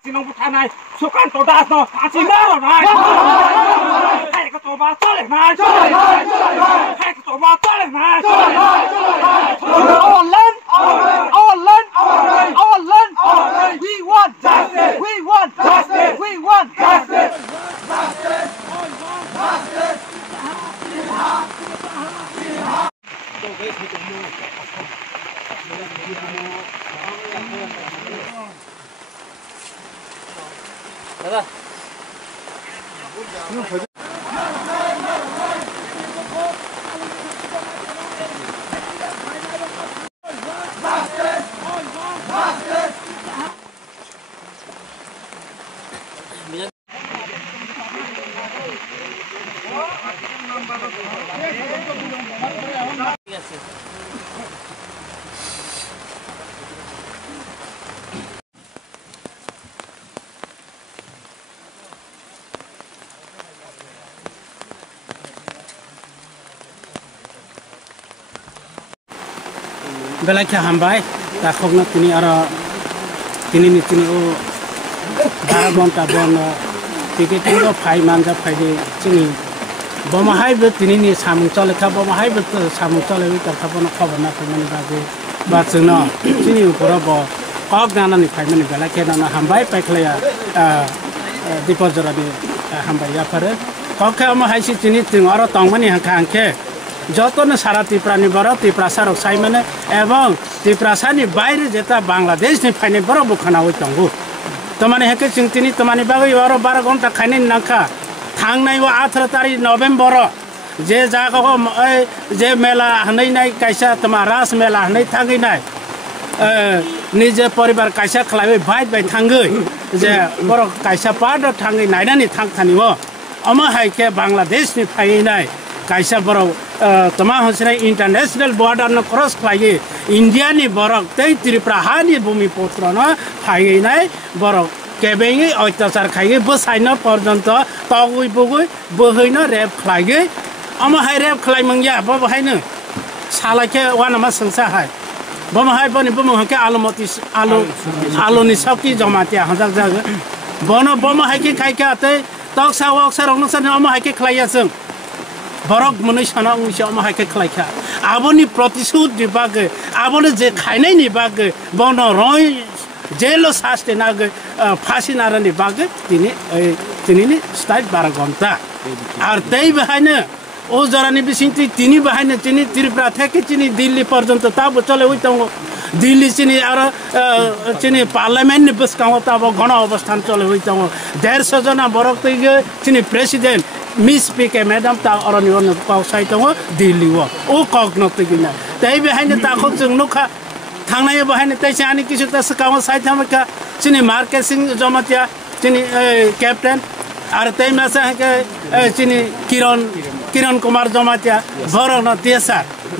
Sinong bukanay, sukan todas no, asin na nay. Hay ka to ba tole nay. Hay ka to ba tole nay. Our land, our land, our land. We want justice. We want justice. We want justice. Justice. Justice. Dadah. Belakang hambai, tak kena tini ara tini ni tini o barabon tabon tiket tinggal fai manja fai di tini. Bama hai bet tini ni samung cale kah bama hai bet samung cale itu kah nak kau nak mani bagi baca na tini ukura bo kau gana ni fai mani belakang na hambai peklaya di pojara di hambai ya pare. Kau kah ama hai si tini tinggal ara tang mani hangkang ke. যতন সারা ত্রিপুরানি বড় ত্রিপুরাসার সাই মানে এবং ত্রিপুরাসানি বাইরে যেটা বাংলাদেশ নি ফাইনে বড় বুখানা হই তঙ্গু তোমানে হেকে চিংতিনি তোমানি বাগৈ বড় 12 ঘন্টা খাইনি নাখা থাংনাই 18 তারিখ নভেম্বর যে জায়গা যে মেলা হनै নাই কাইসা তোমা রাস মেলা হनै থাগৈ নাই নিজে পরিবার কাইসা খালাই বাইট বাই থাঙ্গৈ যে বড় কাইসা পাড থাঙ্গৈ নাইনানি থাংথানিও আমা হাইকে বাংলাদেশ নি ফাই নাই kaisa borok tama hosrai international border no cross klai India ni borok tei Tripura hani bumi putra no phai nai borok kebengi oitasar khai bosai no porjonto togui bugui bohoi no rap klai ama hai rap klai mangya bo hai no salake wana ma sangsa hai bo hai boni bo ke alomoti alu ni sakti jamatia hazak jaga bono bo hai ki khai ka te tok sa wak sa rong sa ama hai ki klai asung borok muni sana ungsi ama hai ke khlaika aboni protisud ni bage aboni je khainai ni bage bono roi jelo saste na ge phasi nara ni bage tini ni style 12 ঘন্টা আর তেই বাহাইনে ও জরানি বিসিনতি তিনি বাহাইনে তিনি ত্রিপুরা থেকে তিনি দিল্লি পর্যন্ত তাব চলে হইতাম দিল্লি চিনি আর চিনি পার্লামেন্ট নি বসকাও তাব গণ অবস্থান চলে হইতাম 150 জন বরক তৈগে চিনি president Miss PK Madam ta orang ni orang kau saya tahu Delhi wa, oh kau nak pergi na. Tapi behind ta kau jeng nukha, thang na ye behind ta si ani kisah ta sekarang saya tahu mereka sini marketing jamatia sini captain, artai masa ke sini Kiran Kumar jamatia, borok na tiasa,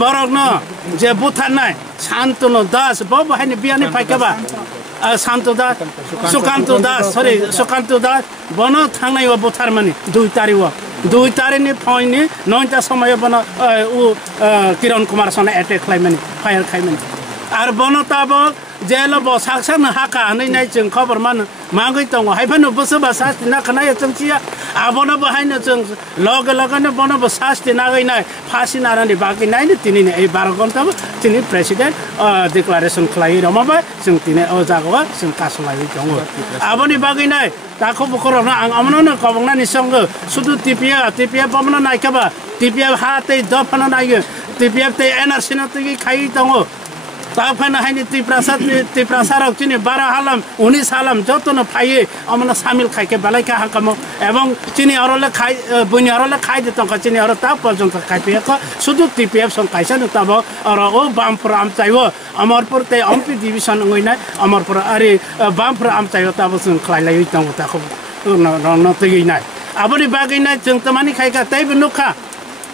borok na je butan na, Shantanu Das, bawa behind biar ni pakai ba. Santo das, Sukanto das, sorry, Sukanto das, bono thangnai wa bothar mani, 2 tarik ni point ni, 9 samaya bono Kiran Kumar sona attack khai mani, fire khai mani. Ar bono tabo jelo bo saksa na haka hanai nai jeng khabar man mangoi tong hai phanu boso ba sas na khana ya changchia abono bo hai na jeng log na bono bo sas na gai nai phasi na rani baki nai ni tini ni ei 12 ঘন্টা tini president declaration khlai rama ba jeng tini o jagwa jeng kaslai jong aboni baki nai ta kho bokoro na ang amno na kobong na ni song sudu tipia pamna nai ka ba tipia ha te dofana nai tipia te NRC na te khai tong ताफाना है नि त्रिप्रासा रख चिनी 12 हालम 19 हालम जतो न फाइए अमना शामिल खाइ के बलाई का हकम एवं चिनी अरले खाइ बुनी अरले खाइ दे तक चिनी अर ता पर्यंत खाइ पे क सुदु टीपीएफ सं खाइसा न तब अर ओ बामपुर आम चाहियो अमरपुर ते एमपी डिभिजन ngoi अमरपुर अरे बामपुर आम चाहियो तब सं खाइलाई तंग ता खब न तगै नाय अबनि बागै नाय जों तमानि खाइ का तैबो नुखा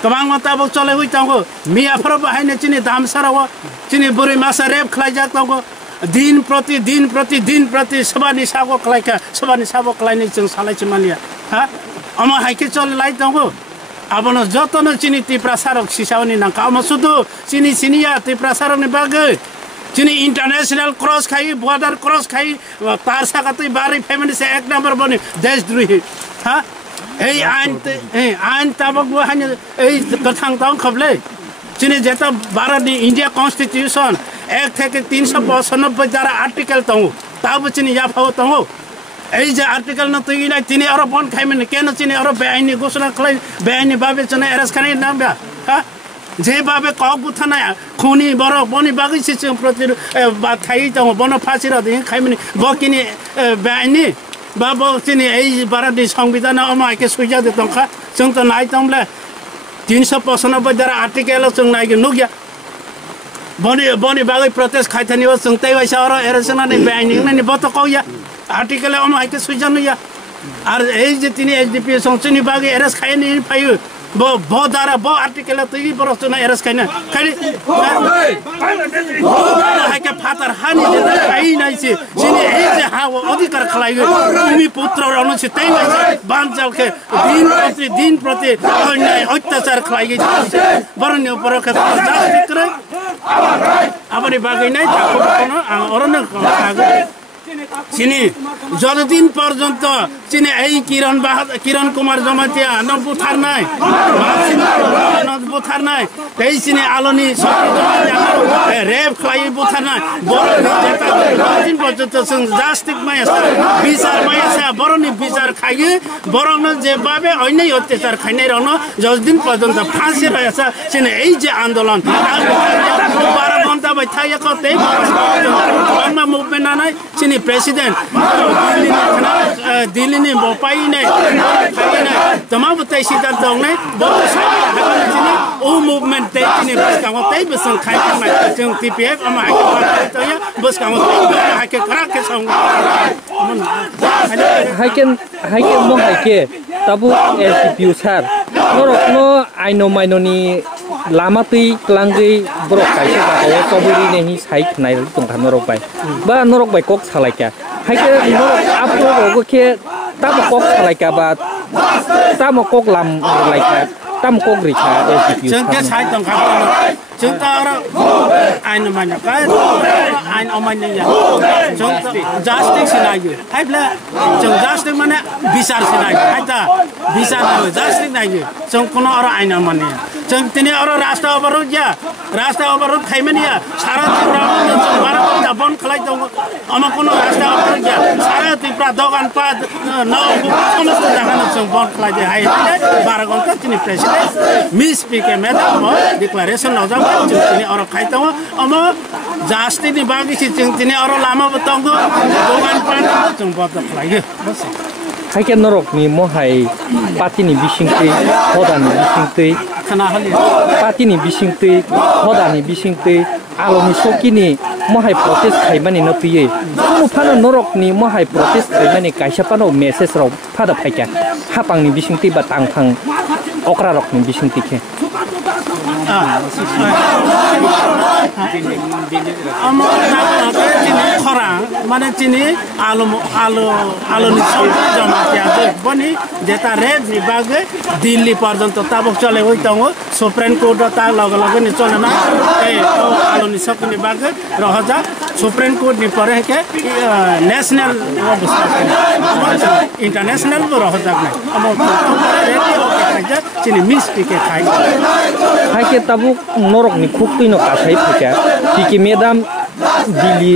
Kamang mata bok cole hui tanggo, mia pro bahai ne cini dam sarawa, cini buri masa rep kelai jak tanggo, din proti sabani sabo kelai ka, sabani sabo kelai ni jeng salai cemania, ha? Ama hai ke cole lai tanggo, abono joto no cini ti prasarok sisawani nangka, ama sudu cini ya ti prasarok ni bagai, चीनी international cross खाई border cross खाई तार सागत बारी family से एक number बने देशद्रोही हाँ आइन तबक वो हन कथांग ताऊ खबले चीनी जेता भारत नी इंडिया कॉन्स्टिट्यूशन एक थे के 392 जरा आर्टिकल ताऊ तब चीनी या फाव ताऊ এই যে আর্টিকেল না তুই না তিনি আরো বন খাইমেন কেন তিনি আরো বেআইনি ঘোষণা করে বেআইনি ভাবে চনে এরেস্ট খানি নাম হ্যাঁ যেভাবে কবুথা না খুনি বড় বনি বাগিছে প্রতি বা খাই তো বন ফাঁসিরা দিয়ে খাইমেন বকিনি বেআইনি বা বলছিনি এই ভারতনি সংবিধান আমাকে সুইজা দিতাম খা जों তো নাইতামলে 395 দ্বারা আর্টিকেল जों নাইগে নুগিয়া বনি বাগি প্রটেস্ট খাইথানি जों তাই বাইসা আরো এরেস্ট না বেআইনি না বত কইয়া आर्टिकल আমাকে সুইজা নইয়া আর এই যে তিনি এসডিপি সংসনি বাগি এরেস্ট খাইনি পাইও बो दारा बो आर्टिकल तैरी बरस ना एरेस खाइन खाली हाके फातर हानि जे खाइ नै छे सिनि ए जे हा अधिकार खलाइयो भूमि पुत्र रहनु छ तै नै बानजाल के दिन प्रति अन्याय अत्याचार खलाइयो बरन्य ऊपर के जास्ति करे आबनि बागै नै थाको कोन अरन চিনি যতদিন পর্যন্ত চিনি এই কিরণ কুমার জমাতিয়া নবুথার নাই বুথার নাই এই চিনি আলোনি রেপ খাই বুথার নাই যতদিন পর্যন্ত জাস্টিক মাইসা বিচার মাইসা বরনি বিচার খাইয়ে বরং যেভাবে অন্য অত্যাচার খাইনাই রন যতদিন পর্যন্ত ফাঁসি রয়েছে চিনি এই যে আন্দোলন 12 ঘন্টা বাইথাই করতে মুভমেন্ট নাই চিনি प्रेसिडेंट दिल्ली ने बोपाई ने तमाम बताई सीधा दंग ने ओ मूवमेंट ते ने बस का ते बस खाइ खाइ जों टीपीएफ अमा हाके बस का हाके करा के संग हाके मो हाके तबु एसडीपी सार नरकनो आइनो माइनोनि लामा तै क्लांगै ब्रक काइसे बाहो सबुरि नेहि साइक नाय दंखा नरक बाय बा नरक बाय कक सालायका हाइके नरक आपरो रोगो के ताब कक सालायका बा ताम कक लाम लायका ताम कक रिखा एसडीपी जों के साइक दंखा जों ता आइन माने का आइन अमान्य या जों जास्टिक सिनायो हाइब्ला जों जास्टिक माने बिचार सिनायो हाइता बिचार नायो जास्टिक नायो जों कोनो अर आइन अमान्य जों तिनी अर राष्ट्र अवरोध खाइमेनिया सारा त्रिपुरा जों 12 घन्टा बन्द खालाय दं अमा कोनो राष्ट्र अवरोध या सारा त्रिपुरा दगान पाद न समस्त जागान जों बन्द खालाय दे हाइ 12 घन्टा तिनी प्रेसिडेंट मिस पीके मैडम डिक्लेरेशन नजा जों तिनी अर खाइतौ अमा जास्ति नि बागि जों तिनी अर लामा बतंगो दगान पाद जों बन्द खालायो बस हाइके नरकनि महाय पार्टीनि बिसिंतै हदानि बिसिंतै पार्टीनि बिसिंतै हदानि बिसिंतै आलोनि सकिनि महाय प्रोटेस्ट खाइमानि न पियै कुनु फानो नरकनि महाय प्रोटेस्ट खाइमानि काइसापानो मेसेज राव फादा फाइका हापांनि बिसिंतै बा तांफां अक्रा रकनि बिसिंतैखे खरा माने चिनी आलुनि जमातिया बनी जेता रेड विभाग दिल्ली पर्यंत ताबक चले होई तंग सुप्रीम कोर्ट ता लग लग नि चलना ए आलुनि सकनि बाग रहजा सुप्रीम कोर्ट नि परे के नेशनल इंटरनेशनल रहजा नै अब चिनी मिस टिके खाइ हाइके ताबु नरकनि खुक्तिनो कासाइ फैका टिके मेदाम दिल्ली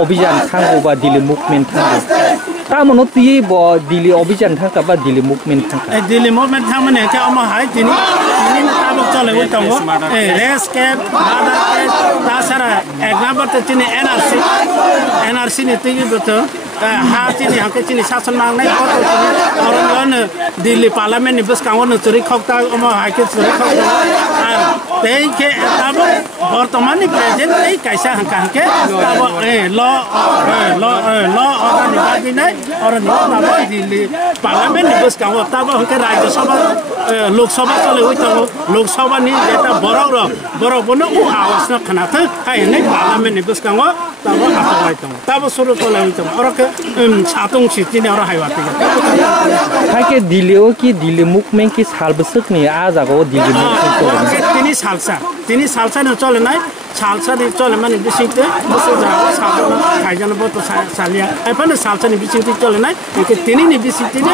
अभियान थांगो बा दिल्ली मुभमेंट थांगो तामनो तियै ब दिल्ली अभियान थांका बा दिल्ली मुभमेंट थांका दिल्ली मुभमेंट थांमने के अमा हाइ तिनी ताबक चले होई तंगो ए रेस कैप बादा कैप तासारा एग्जाम्पल त चिनी एनआरसी नि तियै बतो हा चिनी हाके चिनी शासन मांगनाय कतो चिनी अरन दिल्ली पार्लियामेंट नि बसकांगो न चोरी खक्ता अमा हाके चोरी खक्ता आर तेई के ताब वर्तमान नि प्रेजेंट तेई कैसा हाके ताब ल अदा निबादि नै अरन ताब दिल्ली पार्लियामेंट नि बसकांगो ताब हाके राज्य सभा लोकसभा चले होई त लोकसभा नि जेता बरक बनो उ आवाज न खनाथ हाय नै पार्लियामेंट नि बसकांगो ताब आफाय त ताब सुरु चले होई त अरक सातों सिटिनि अर हाइवाति हाके दिल्लीओ कि दिल्ली मुभमेंट कि सालबसकनि आजागो दिल्ली मुभमेंट तिनी सालसा न चले नै salsani chole mani bisingte musu jago salsana khaijana boto salia aipana salsani bisingte chole nai ke tini ni bisingte ni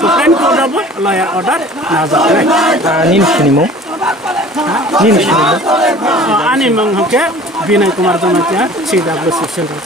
supreme court of lawyer order na jare nin sinimo ani mang hoke Vinay Kumar Damatia CWC Central